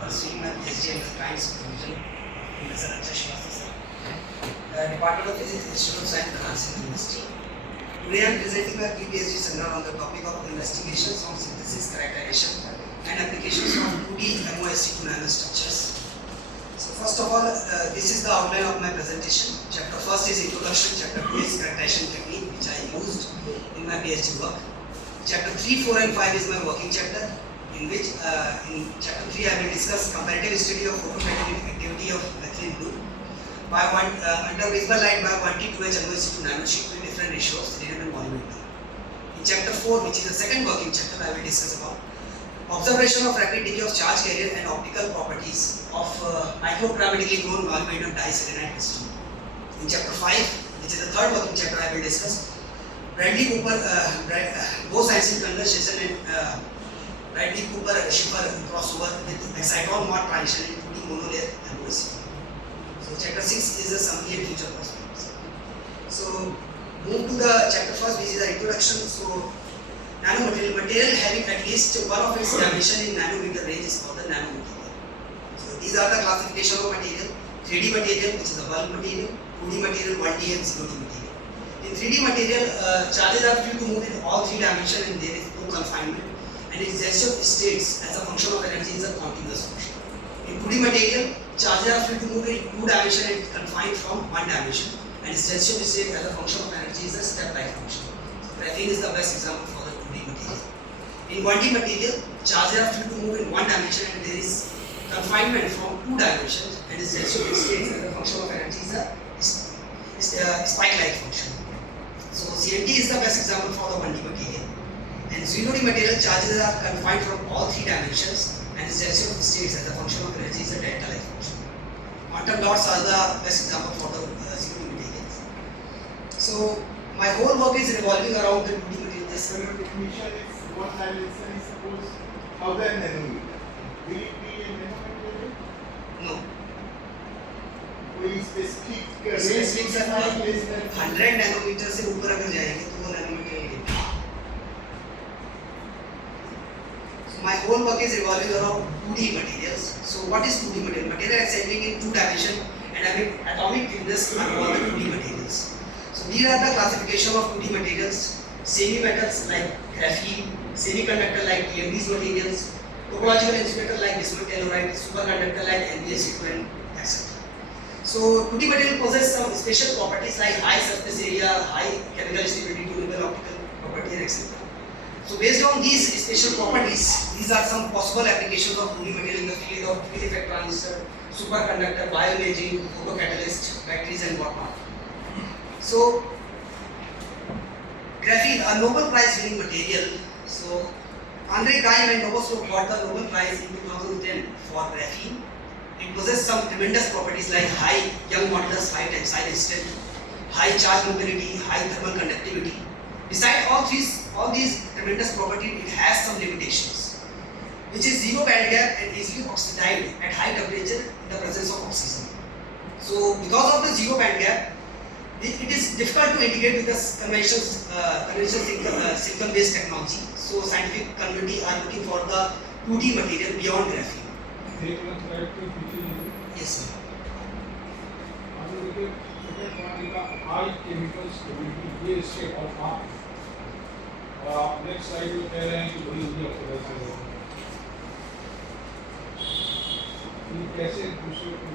pursuing my PhD in the Science Supervision Department of Physics, Institute of Science, National University. Today I am presenting my PhD seminar on the topic of investigations on synthesis, characterization, and applications of 2D MoS2 nanostructures. So first of all, this is the outline of my presentation. Chapter first is introduction. Chapter 2 is characterization technique, which I used in my PhD work. Chapter 3, 4, and 5 is my working chapter, in which in chapter 3 I will discuss comparative study of photocatalytic activity of methylene blue under visible light by 1T2H MoS2 nanosheet with different ratios, radium and volumeter. In chapter 4, which is the second working chapter, I will discuss about observation of rapid decay of charge carrier and optical properties of microchromatically grown volumetric diselenide crystal. In chapter 5, which is the third working chapter, I will discuss Bradley-Cooper Bose-Einstein condensation and Bradley-Cooper-Schiffer crossover with exciton-mod transition in 2D monolayer MoS2. So chapter 6 is a summary and future prospects. So move to the chapter first, which is the introduction. So nanomaterial, material having at least one of its dimension in nanometer range is called the nanomaterial. So these are the classification of material: 3D material, which is the bulk material; 2D material, 1D and 0D material. In 3D material, charges are free to move in all three dimensions and there is no confinement, and its gesture states as a function of energy is a continuous function. In 2D material, charges are free to move in two dimensions and confined from one dimension, and its gesture state as a function of energy is a step-like function. So graphene is the best example for the 2D material. In 1D material, charges are free to move in one dimension and there is confinement from two dimensions, and its gesture states as a function of energy is a spike-like function. So CNT is the best example for the 1D material. And 0D material, charges are confined from all three dimensions, and its gesture states as a function of energy is a delta-like function. Quantum dots are the best example for the 0D materials. So my whole work is revolving around the 2D materials. So your definition is one dimension is suppose 1000 nanometer. Will it be a nanomaterial? No. कोई specific Specific range sir less than 100 nanometre से ऊपर अगर जाएंगे तो वो nanometre है. So my whole work is revolving around 2D materials. So what is 2D material? Material exciting in two dimension and having atomic thickness are all the 2D materials. So these are the classification of 2D materials: semi-metals like graphene, semiconductor like TMD's materials, topological insulator like bismuth telluride, superconductor like NBS2 and etc. So 2D material possess some special properties like high surface area, high chemical stability, tunable optical property, and etc. So based on these special properties, these are some possible applications of 2D material in the field of field effect transistor, superconductor, bioimaging, photocatalyst, batteries, and whatnot. So graphene, a Nobel Prize winning material. So Andre Geim and MoS2 got the Nobel Prize in 2010 for graphene. It possesses some tremendous properties like high Young modulus, high tensile strength, high charge mobility, high thermal conductivity. Besides all these tremendous properties, it has some limitations, which is zero band gap and easily oxidized at high temperature in the presence of oxygen. So because of the zero band gap, it is difficult to integrate with the conventional silicon-based technology. So scientific community are looking for the 2D material beyond graphene. Yes, sir. High chemical stability ये state of art और आप next slide में कह रहे हैं कि बड़ी India oxidation ये कैसे दूसरे को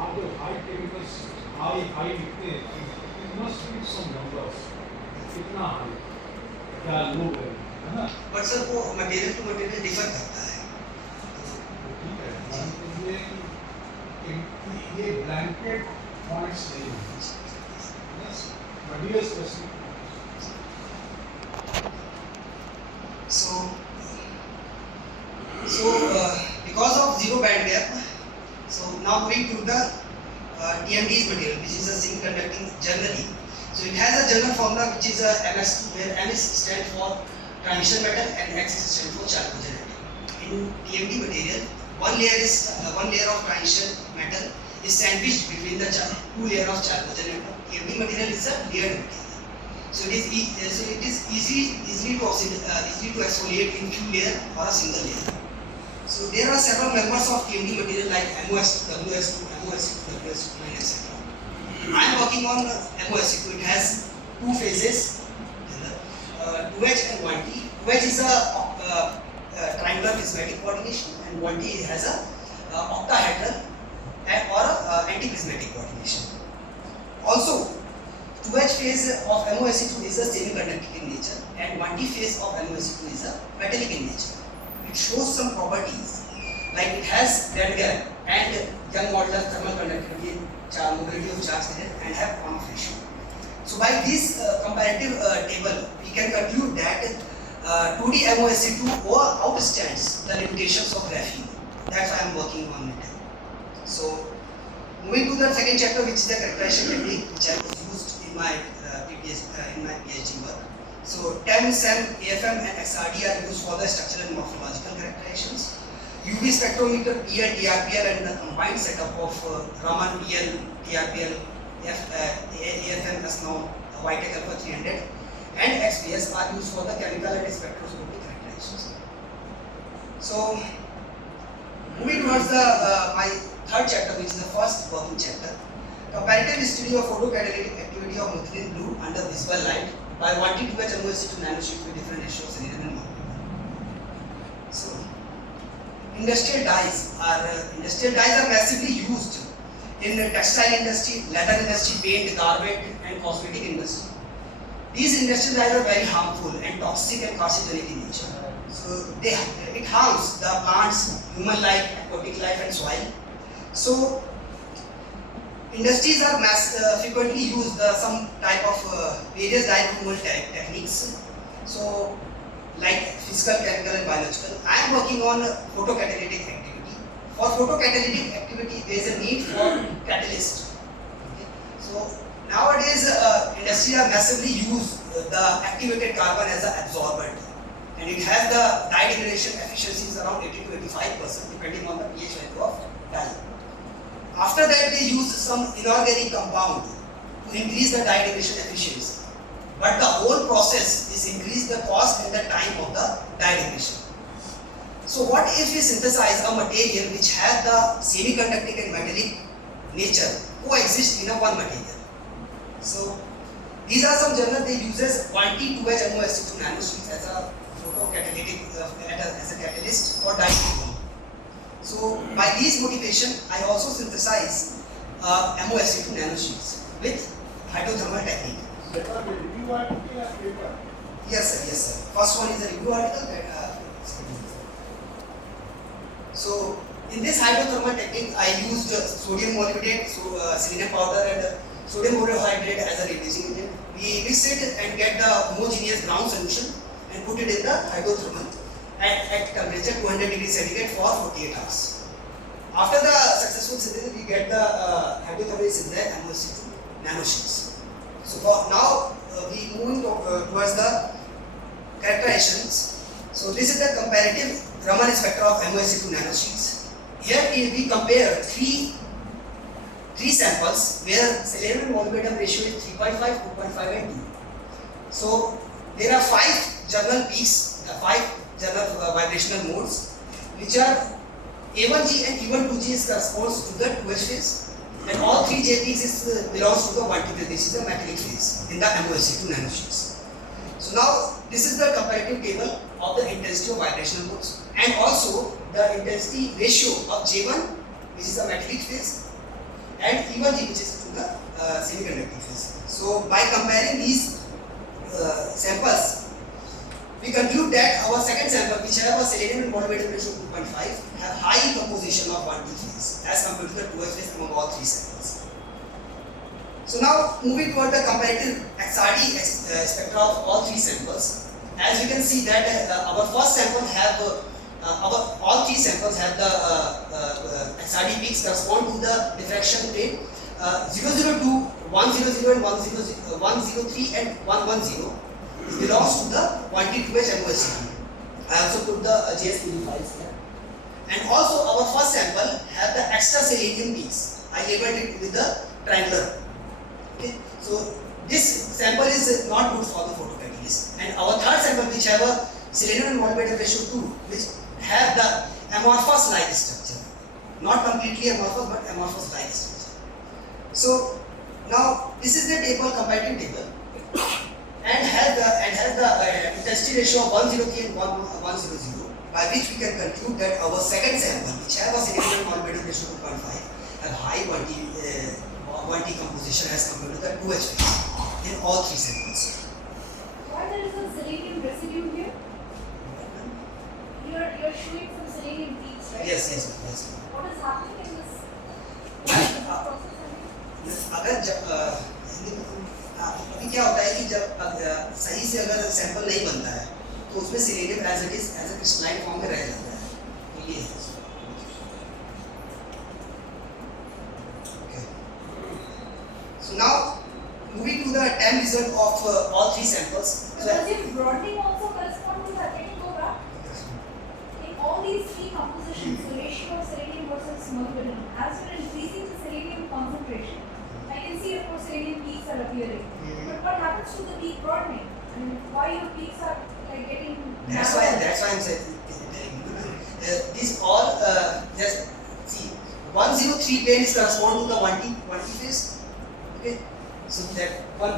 आप जो हाई केमिकल्स हाई लिखते हैं it must be some numbers कितना हाई क्या लो है ना. बट सर वो मटेरियल टू मटेरियल डिफर करता है. ये ब्लैंकेट पॉइंट्स नहीं हैं, material specific. So because of zero band gap, so now moving to the TMD's material, which is a zinc conducting generally. So it has a general formula which is a MS2, where M is stand for transition metal and X is stand for chalcogenate. In TMD material, one layer of transition metal is sandwiched between the two layers of chalcogenate. TMD material is a layered material. So it is easily to exfoliate in few layer or a single layer. So there are several members of TMD material like MoS2, WS2, MoS2, WS2, etc. I am working on MoS2. It has two phases, 2H and 1T. 2H is a triangular prismatic coordination, and 1T has a octahedral or anti-prismatic coordination. Also, 2H phase of MoS2 is a semiconducting in nature, and 1T phase of MoS2 is a metallic in nature. It shows some properties like it has band gap and young modular thermal conductivity, mobility of charge and have on-off ratio. So by this comparative table, we can conclude that 2D MoS2 outstands the limitations of graphene. That's why I am working on it. So moving to the second chapter, which is the characterization technique, which I used in my PhD work. So TEM, SEM, AFM and XRD are used for the structural and morphological characterizations. UV spectrometer, PL, TRPL and the combined setup of Raman, PL, TRPL, AFM as now Whitec Alpha 300 and XPS are used for the chemical and spectroscopic characterizations. So moving towards the my third chapter, which is the first working chapter, comparative study of photocatalytic activity of methylene blue under visible light by 1T 2H MoS2 nanosheet with different ratios in and molecule. So industrial dyes are massively used in the textile industry, leather industry, paint, garment and cosmetic industry. These industrial dyes are very harmful and toxic and carcinogenic in nature. So it harms the plants, human life, aquatic life and soil. So industries are frequently use some type of various dye removal techniques. So like physical, chemical and biological. I am working on photocatalytic activity. For photocatalytic activity, there is a need for catalyst. Okay. So nowadays, industry are massively use the activated carbon as an absorbent, and it has the dye degradation efficiencies around 80 to 85% depending on the pH value of dye. After that, they use some inorganic compound to increase the dye degradation efficiency. But the whole process is increase the cost and the time of the dye degradation. So what if we synthesize a material which has the semiconducting and metallic nature coexist in a one material? So these are some journals they uses 1T 2H MoS2 nanosheets as a photocatalytic as a catalyst for dye removal. So by these motivation, I also synthesize MoS2 nanosheets with hydrothermal technique. That was a review article or paper? Yes sir. First one is a review article. So in this hydrothermal technique, I used sodium molybdenate, selenium powder and sodium borohydrate as a reducing agent. We mix it and get the homogeneous brown solution and put it in the hydrothermal at temperature 200 degrees centigrade for 48 hours. After the successful synthesis, we get the hydrothermal synthesized MoS2 nanosheets. So for now, we moving towards the characterizations. So this is the comparative Raman spectra of MoS2 nanosheets. Here we compare three samples where selenium and molybdenum ratio is 3.5, 2.5 and 2. So there are 5 journal peaks, 5 journal vibrational modes, which are A1G and E1-2G corresponds to the 2H phase. And all 3 JPs belongs to the 1T phase. This is the metallic phase in the MoS2 nanosheets. So now this is the comparative table of the intensity of vibrational modes and also the intensity ratio of J1, which is the metallic phase, and E1G, which is to the semiconducting phase. So by comparing these samples, we conclude that our second sample, which have a selenium and molybdenum ratio of 2.5, have high composition of 1T phase as compared to the 2H phase among all 3 samples. So now moving toward the comparative XRD spectra of all 3 samples. As you can see that our first sample have all 3 samples have the XRD peaks correspond to the diffraction plane 002, 100 and 103 and 110. This belongs to the 1T 2H MoS2. I also put the JSPD files here. And also our first sample have the extra selenium peaks. I labeled it with the triangular. Okay. So this sample is not good for the photocatalyst. And our third sample, which have a selenium and molybdenum ratio 2, which have the amorphous like structure, not completely amorphous but amorphous like structure. So now this is the table, comparative table, and has the intensity ratio of 103 and 100, by which we can conclude that our second sample, which have a selenium and molybdenum ratio 2.5, have high 1T composition as compared to the 2H phase in all three samples. Why there is a selenium residue here? You're showing some selenium peaks, right? Yes. What is happening in this process? अगर जब अभी क्या होता है कि जब सही से अगर सैंपल नहीं बनता है तो उसमें selenium as it is as a crystalline form में रह जाता है, तो ये है। So now moving to the time result of all three samples. But does your broadening also correspond to that? Can you go back? In all these three compositions, the ratio of selenium versus molybdenum, as you're increasing the selenium concentration, I can see of course selenium peaks are appearing. But what happens to the peak broadening? I mean, why your peaks are like getting That's why I'm saying these all just see 103 planes correspond to the 1T phase. Okay, so that one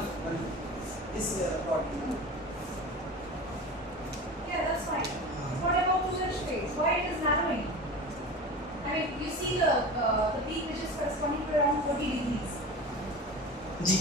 is broadening. Yeah, that's fine. What about the H phase? Why it is narrowing? I mean, you see the peak which is corresponding to around 40 degrees. Ji